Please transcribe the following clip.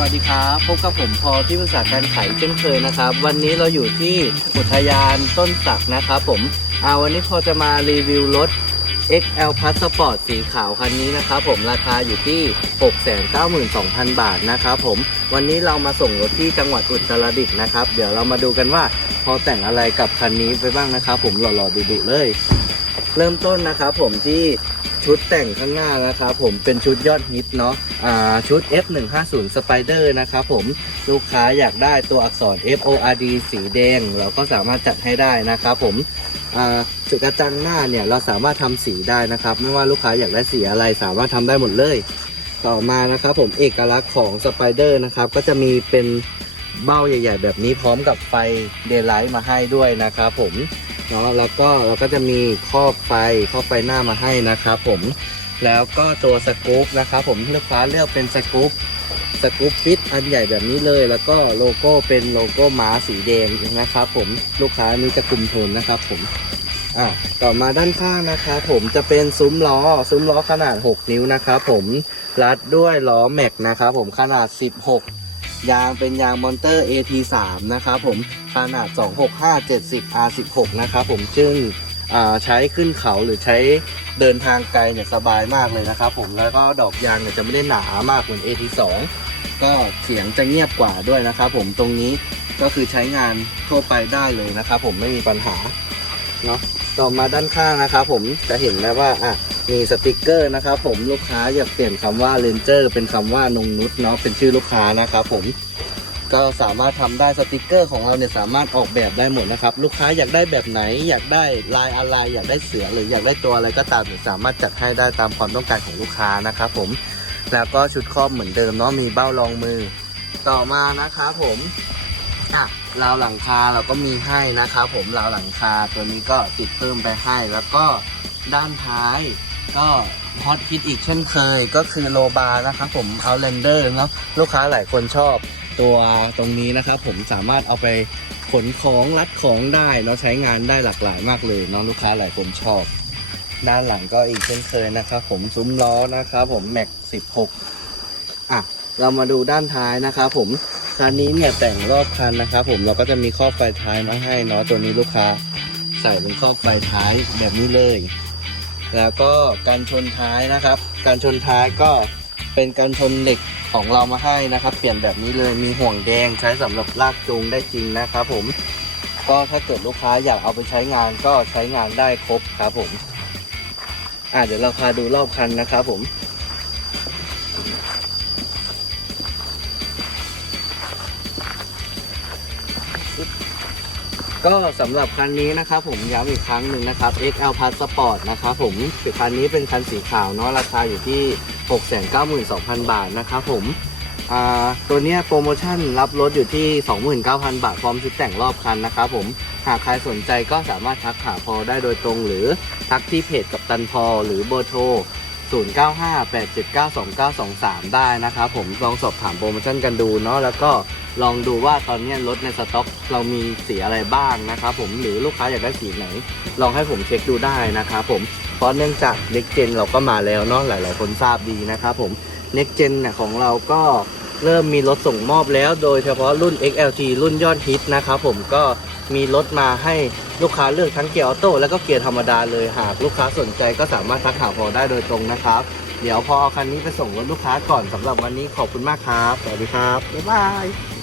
วัสดีครับพบกับผมพอที่ปรึกษาการขายเช่นเคยนะครับ วันนี้เราอยู่ที่อุทยานต้นสักนะครับผมอ่าวันนี้พอจะมารีวิวรถ XL Passport สีขาวคันนี้นะครับผมราคาอยู่ที่ 692,000 บาทนะครับผมวันนี้เรามาส่งรถที่จังหวัดอุตรดิตถ์นะครับ เดี๋ยวเรามาดูกันว่าพอแต่งอะไรกับคันนี้ไปบ้างนะครับ ผมหล่อๆดุๆเลย เริ่มต้นนะครับผมที่ ชุดแต่งข้างหน้านะครับผมเป็นชุดยอดฮิตเนาะอ่าชุด F150 Spider นะครับผมลูกค้าอยากได้ตัวอักษร FORD สีแดง เราก็สามารถจัดให้ได้นะครับผมจุดกระจังหน้าเนี่ยเราสามารถทำสีได้นะครับ ไม่ว่าลูกค้าอยากได้สีอะไรสามารถทำได้หมดเลย ต่อมานะครับผมเอกลักษณ์ของ Spider นะครับก็จะมีเป็นเบ้าใหญ่ ๆ แบบนี้พร้อมกับไฟเดย์ไลท์มาให้ด้วยนะครับผม เนาะแล้วก็เราก็จะมีครอบไฟครอบไฟหน้ามาให้นะครับผมแล้วก็ตัวสกู๊ปนะครับผมลูกค้าเลือกเป็นสกู๊ปสกู๊ปฟิตอันใหญ่แบบนี้เลย แล้วก็โลโก้เป็นโลโก้ม้าสีแดงนะครับผมลูกค้านี้จะคุมโทนนะครับผมอะต่อมาด้านข้างนะครับผมจะเป็นซุ้มล้อ ซุ้มล้อขนาด 6 นิ้วนะครับผมรัดด้วยล้อแม็กนะครับผมขนาด 16 ยางเป็นยางมอนเตอร์ AT3 นะครับผมขนาด 265 70 R16 นะครับผมซึ่งใช้ขึ้นเขาหรือใช้เดินทางไกลเนี่ยสบายมากเลยนะครับผมแล้วก็ดอกยางเนี่ยจะไม่ได้หนามากเหมือน AT2 ก็เสียงจะเงียบกว่าด้วยนะครับผมตรงนี้ก็คือใช้งานทั่วไปได้เลยนะครับผมไม่มีปัญหาเนาะต่อมาด้านข้างนะครับผมจะเห็นแล้วว่าอะ มีสติกเกอร์นะครับ ผมลูกค้าอยากเปลี่ยนคำว่าเรนเจอร์เป็นคำว่านงนุษเนาะเป็นชื่อลูกค้านะครับผมก็สามารถทำได้สติกเกอร์ของเราเนี่ยสามารถออกแบบได้หมดนะครับ ลูกค้าอยากได้แบบไหน อยากได้ลายอะไรอยากได้เสือหรืออยากได้ตัวอะไรก็ตามเนี่ยสามารถจัดให้ได้ตามความต้องการของลูกค้านะครับผมแล้วก็ชุดครอบเหมือนเดิมเนาะมีเบ้ารองมือ ต่อมานะครับผมอะราวหลังคาเราก็มีให้นะครับผมราวหลังคาตัวนี้ก็ติดเพิ่มไปให้แล้วก็ด้านท้าย ก็ฮอตฮิตอีกเช่นเคยก็คือโลบาร์นะครับผมเอาเลนเดอร์เนาะลูกค้าหลายคนชอบตัวตรงนี้นะครับผมสามารถเอาไปขนของรัดของได้เนาะใช้งานได้หลากหลายมากเลยเน้องลูกค้าหลายคนชอบ ด้านหลังก็อีกเช่นเคยนะครับผมซุ้มล้อนะครับผมแม็ก16อะเรามาดูด้านท้ายนะครับผมคันนี้เนี่ยแต่งรอบคันนะครับผมเราก็จะมีครอบไฟท้ายมาให้เนาะตัวนี้ลูกค้าใส่เป็นครอบไฟท้ายแบบนี้เลย แล้วก็การชนท้ายนะครับ การชนท้ายก็เป็นการชนเหล็กของเรามาให้นะครับ เปลี่ยนแบบนี้เลยมีห่วงแดงใช้สำหรับลากจูงได้จริงนะครับ ผม ก็ถ้าเกิดลูกค้าอยากเอาไปใช้งานก็ใช้งานได้ครบครับผม อ่าเดี๋ยวเราพาดูรอบคันนะครับผม ก็สำหรับคันนี้นะครับผมย้ำอีกครั้งหนึ่งนะครับ XL Passport นะครับผมคันนี้เป็นคันสีขาวเนาะราคาอยู่ที่ 692,000 บาทนะครับผมตัวนี้โปรโมชั่นรับรถอยู่ที่ 29,000 บาทพร้อมชุดแต่งรอบคันนะครับผมหากใครสนใจก็สามารถทักหาพอได้โดยตรง หรือทักที่เพจกับตันพอหรือเบอร์โทร 0958792923 ได้นะครับผมลองสอบถามโปรโมชั่นกันดูเนาะแล้วก็ ลองดูว่าตอนนี้รถในสต็อกเรามีสีอะไรบ้างนะครับผมหรือลูกค้าอยากได้สีไหน ลองให้ผมเช็คดูได้นะครับผมเพราะเนื่องจาก Next Gen เราก็มาแล้วเนาะหลาย ๆ คนทราบดีนะครับผม Next Gen เนี่ยของเราก็เริ่มมีรถส่งมอบแล้ว โดยเฉพาะรุ่น XLT รุ่นยอดฮิตนะครับผมก็มีรถมาให้ลูกค้าเลือกทั้งเกียร์ออโต้แล้วก็เกียร์ธรรมดาเลยหากลูกค้าสนใจก็สามารถทักหาพอได้โดยตรงนะครับ เดี๋ยวพอเอาคันนี้ไปส่งรถลูกค้าก่อนสำหรับวันนี้ขอบคุณมากครับ สวัสดีครับ บ๊ายบาย